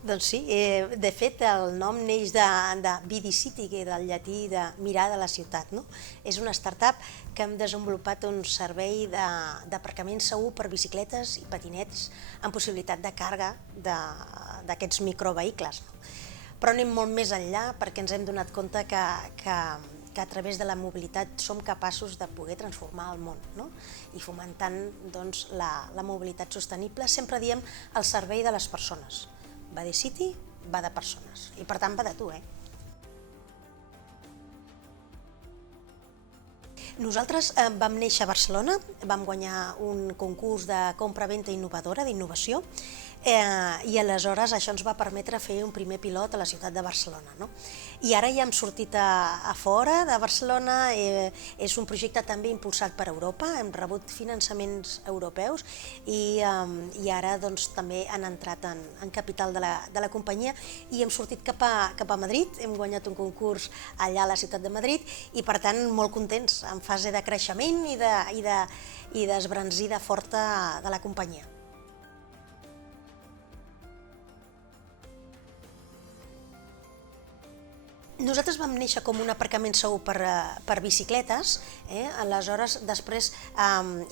Doncs sí, de fet el nom neix de Vidi City, que del llatí de mirar de la ciutat. És una startup que hem desenvolupat un servei d'aparcament segur per bicicletes i patinets amb possibilitat de càrrega d'aquests microvehicles. Però anem molt més enllà perquè ens hem donat compte que a través de la mobilitat som capaços de poder transformar el món i fomentant la mobilitat sostenible, sempre diem al servei de les persones. Va de City, va de persones i per tant va de tu. Nosaltres vam néixer a Barcelona, vam guanyar un concurs de compra-venta innovadora, d'innovació, i aleshores això ens va permetre fer un primer pilot a la ciutat de Barcelona. I ara ja hem sortit a fora de Barcelona, és un projecte també impulsat per Europa, hem rebut finançaments europeus i ara també han entrat en capital de la companyia i hem sortit cap a Madrid, hem guanyat un concurs allà a la ciutat de Madrid i per tant molt contents, en fase de creixement i d'esbranzida forta de la companyia. Nosaltres vam néixer com un aparcament segur per bicicletes, aleshores després,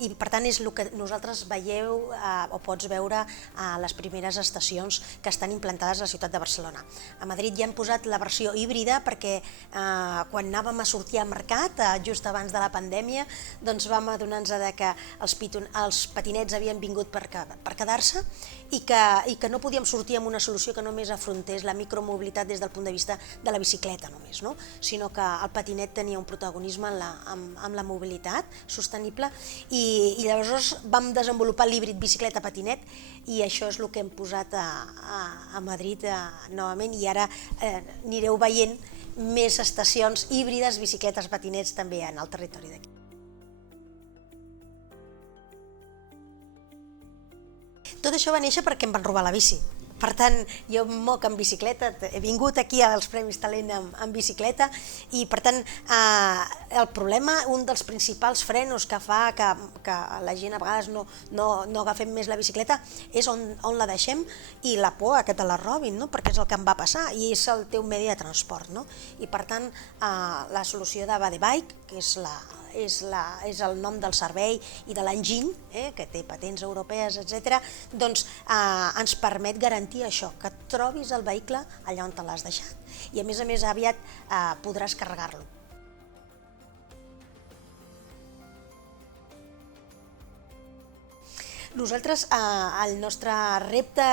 i per tant és el que nosaltres veieu o pots veure a les primeres estacions que estan implantades a la ciutat de Barcelona. A Madrid ja hem posat la versió híbrida perquè quan anàvem a sortir al mercat, just abans de la pandèmia, doncs vam adonar-nos que els patinets havien vingut per quedar-se i que no podíem sortir amb una solució que només afrontés la micromobilitat des del punt de vista de la bicicleta només, sinó que el patinet tenia un protagonisme amb la mobilitat sostenible i llavors vam desenvolupar l'híbrid bicicleta-patinet i això és el que hem posat a Madrid novament i ara anireu veient més estacions híbrides, bicicletes, patinets també en el territori d'aquí. Tot això va néixer perquè em van robar la bici. Per tant, jo em moc en bicicleta, he vingut aquí als Premis Talent amb bicicleta i per tant el problema, un dels principals frenos que fa que la gent a vegades no agafem més la bicicleta és on la deixem i la por que te la robin, perquè és el que em va passar i és el teu medi de transport. I per tant la solució de Vadebike, que és el nom del servei i de l'enginy, que té patents europees, etc., doncs ens permet garantir això, que trobis el vehicle allà on te l'has deixat i a més aviat podràs carregar-lo. Nosaltres, el nostre repte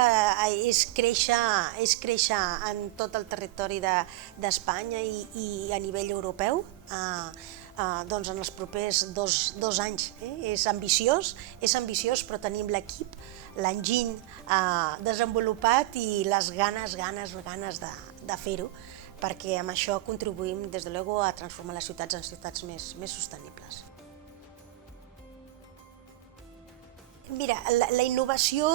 és créixer en tot el territori d'Espanya i a nivell europeu en els propers dos anys. És ambiciós, però tenim l'equip, l'enginy desenvolupat i les ganes de fer-ho, perquè amb això contribuïm, des de luego, a transformar les ciutats en ciutats més sostenibles. Mira, la innovació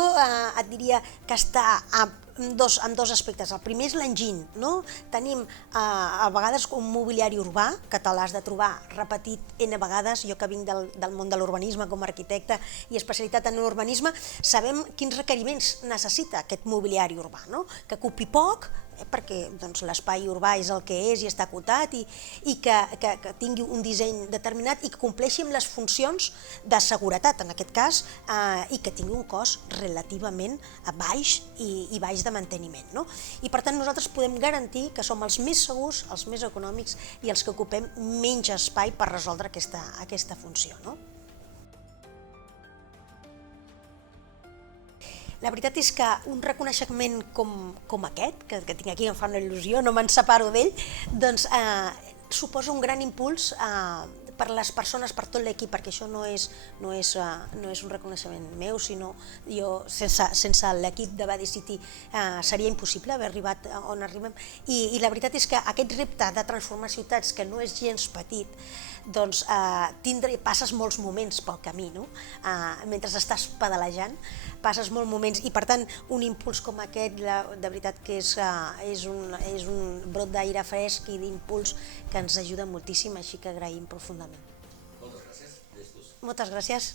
et diria que està en dos aspectes. El primer és l'enginy. Tenim a vegades un mobiliari urbà que te l'has de trobar repetit N vegades. Jo que vinc del món de l'urbanisme com a arquitecte i especialitat en urbanisme, sabem quins requeriments necessita aquest mobiliari urbà, que ocupi poc, perquè l'espai urbà és el que és i està acotat i que tingui un disseny determinat i que compleixi amb les funcions de seguretat, en aquest cas, i que tingui un cost relativament baix i baix de manteniment. I per tant nosaltres podem garantir que som els més segurs, els més econòmics i els que ocupem menys espai per resoldre aquesta funció. La veritat és que un reconeixement com aquest, que tinc aquí, em fa una il·lusió, no me'n separo d'ell, doncs suposa un gran impuls per les persones, per tot l'equip, perquè això no és un reconeixement meu, sinó jo sense l'equip de Vadi City seria impossible haver arribat on arribem. I la veritat és que aquest repte de transformar ciutats, que no és gens petit, doncs passes molts moments pel camí, mentre estàs pedalejant, passes molts moments i per tant un impuls com aquest, de veritat que és un brot d'aire fresc i d'impuls que ens ajuda moltíssim, així que agraïm profundament. Moltes gràcies, Llestos. Moltes gràcies.